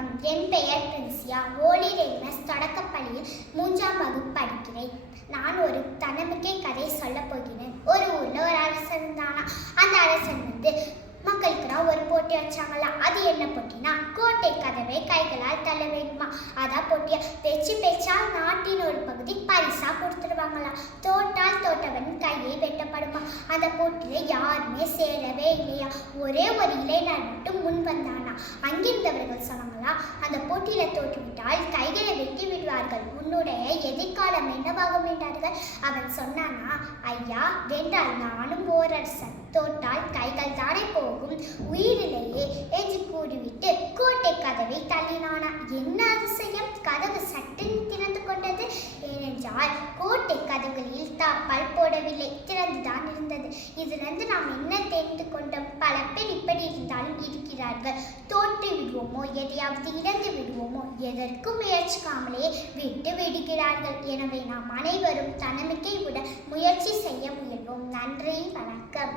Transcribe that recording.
வணக்கம். என் பெயர் பிரின்சியா. ஹோலி ரெய்னஸ் தொடக்கப்பள்ளியில் 3ஆம் வகுப்பு படிக்கிறேன். நான் ஒரு தன்னம்பிக்கை கதை சொல்ல போகிறேன். ஒரு ஊர்ல ஒரு அரசன் இருந்தானா. அந்த அரசன் மக்களுக்கு ஒரு போட்டி வச்சாங்களா. அது என்ன போட்டினா, கோட்டை கதவை கைகளால் தள்ள வேண்டுமா. அதான் போட்டியா. வெச்சு பெற்றால் நாட்டின் ஒரு பகுதி பரிசா கொடுத்துருவாங்களா. தோட்டால் தோட்டவன் கையை வெட்டப்படுமா. அந்த போட்டியில யாருமே சேரவே இல்லையா. ஒரே ஒரு இளைஞர் மட்டும் முன் வந்தானா. அங்கிருந்தவர்கள் சொன்னாங்களா, அந்த போட்டியில தோற்றுவிட்டால் கைகளை வெட்டி விடுவார்கள். உன்னுடைய எதிர்காலம் என்னவாகும் என்றார்கள். அவன் சொன்னானா, ஐயா, வென்றால் நானும் ஓரரசன், தோட்டால் கைகள் தானே போகும், உயிரிலேயே என்று கூறிவிட்டு கோட்டை கதவை தள்ளினானா. என்ன அதிசயம், கதவு சட்டென்று திறந்து கொண்டது. ஏனென்றால் கோட்டை கதவுகளில் தாப்பால் போடவில்லை, திறந்துதான் இருந்தது. இதிலிருந்து நாம் என்ன தெரிந்து கொண்டோம்? பல பேர் இப்படி இருந்தாலும் இருக்கிறார்கள். தோற்று விடுவோமோ, எதையாவது இழந்து விடுவோமோ, எதற்கும் முயற்சிக்காமலே விட்டு விடுகிறார்கள். எனவே நாம் அனைவரும் தன்னம்பிக்கையுடன் முயற்சி செய்ய முயல்வோம். நன்றி, வணக்கம்.